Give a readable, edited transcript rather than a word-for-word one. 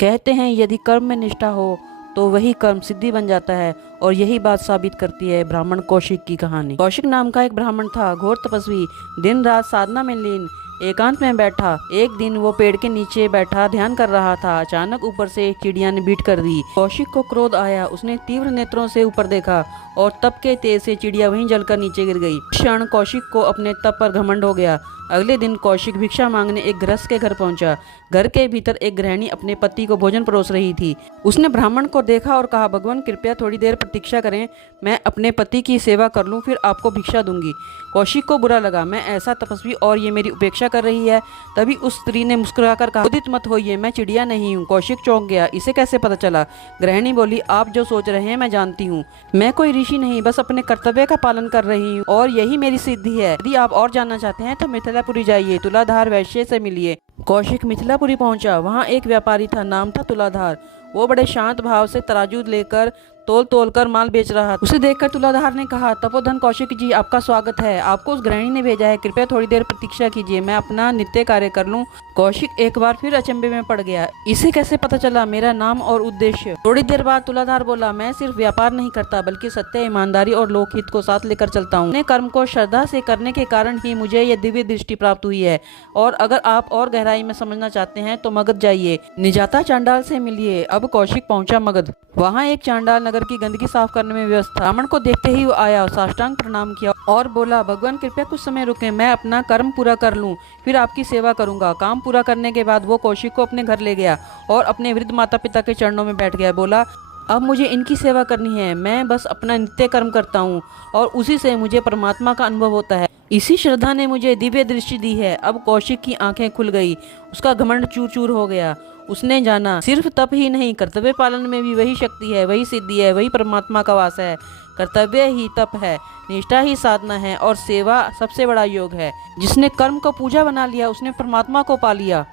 कहते हैं यदि कर्म में निष्ठा हो तो वही कर्म सिद्धि बन जाता है, और यही बात साबित करती है ब्राह्मण कौशिक की कहानी। कौशिक नाम का एक ब्राह्मण था, घोर तपस्वी, दिन रात साधना में लीन, एकांत में बैठा। एक दिन वो पेड़ के नीचे बैठा ध्यान कर रहा था। अचानक ऊपर से एक चिड़िया ने बीट कर दी। कौशिक को क्रोध आया। उसने तीव्र नेत्रों से ऊपर देखा और तप के तेज से चिड़िया वहीं जलकर नीचे गिर गई। क्षण कौशिक को अपने तप पर घमंड हो गया। अगले दिन कौशिक भिक्षा मांगने एक गृहस्थ के घर पहुंचा। घर के भीतर एक गृहिणी अपने पति को भोजन परोस रही थी। उसने ब्राह्मण को देखा और कहा, भगवान कृपया थोड़ी देर प्रतीक्षा करें, मैं अपने पति की सेवा कर लूं, फिर आपको भिक्षा दूंगी। कौशिक को बुरा लगा, मैं ऐसा तपस्वी और ये मेरी उपेक्षा कर रही है। तभी उस स्त्री ने मुस्कुराकर कहा, क्रोधित मत होइए, मैं चिड़िया नहीं हूँ। कौशिक चौंक गया, इसे कैसे पता चला? गृहिणी बोली, आप जो सोच रहे हैं मैं जानती हूँ। मैं कोई ऋषि नहीं, बस अपने कर्तव्य का पालन कर रही हूँ और यही मेरी सिद्धि है। यदि आप और जानना चाहते हैं तो मिथिलापुरी जाइए, तुलाधार वैश्य से मिलिए। कौशिक मिथिलापुरी पहुंचा। वहां एक व्यापारी था, नाम था तुलाधार। वो बड़े शांत भाव से तराजू लेकर तोल कर माल बेच रहा था। उसे देखकर तुलाधार ने कहा, तपोधन कौशिक जी, आपका स्वागत है। आपको उस गृहिणी ने भेजा है, कृपया थोड़ी देर प्रतीक्षा कीजिए, मैं अपना नित्य कार्य कर लूं। कौशिक एक बार फिर अचंभे में पड़ गया, इसे कैसे पता चला मेरा नाम और उद्देश्य? थोड़ी देर बाद तुलाधार बोला, मैं सिर्फ व्यापार नहीं करता बल्कि सत्य, ईमानदारी और लोकहित को साथ लेकर चलता हूँ। अपने कर्म को श्रद्धा से करने के कारण ही मुझे यह दिव्य दृष्टि प्राप्त हुई है, और अगर आप और गहराई में समझना चाहते हैं तो मगध जाइए, निजाता चांडाल से मिलिए। अब कौशिक पहुंचा मगध। वहाँ एक चांडाल नगर की गंदगी साफ करने में व्यस्त था। ब्राह्मण को देखते ही वो आया, साष्टांग प्रणाम किया और बोला, भगवान कृपया कुछ समय रुकें, मैं अपना कर्म पूरा कर लूं, फिर आपकी सेवा करूंगा। काम पूरा करने के बाद वो कौशिक को अपने घर ले गया और अपने वृद्ध माता पिता के चरणों में बैठ गया। बोला, अब मुझे इनकी सेवा करनी है, मैं बस अपना नित्य कर्म करता हूँ और उसी से मुझे परमात्मा का अनुभव होता है। इसी श्रद्धा ने मुझे दिव्य दृष्टि दी है। अब कौशिक की आंखें खुल गई, उसका घमंड चूर चूर हो गया। उसने जाना, सिर्फ तप ही नहीं, कर्तव्य पालन में भी वही शक्ति है, वही सिद्धि है, वही परमात्मा का वास है। कर्तव्य ही तप है, निष्ठा ही साधना है और सेवा सबसे बड़ा योग है। जिसने कर्म को पूजा बना लिया उसने परमात्मा को पा लिया।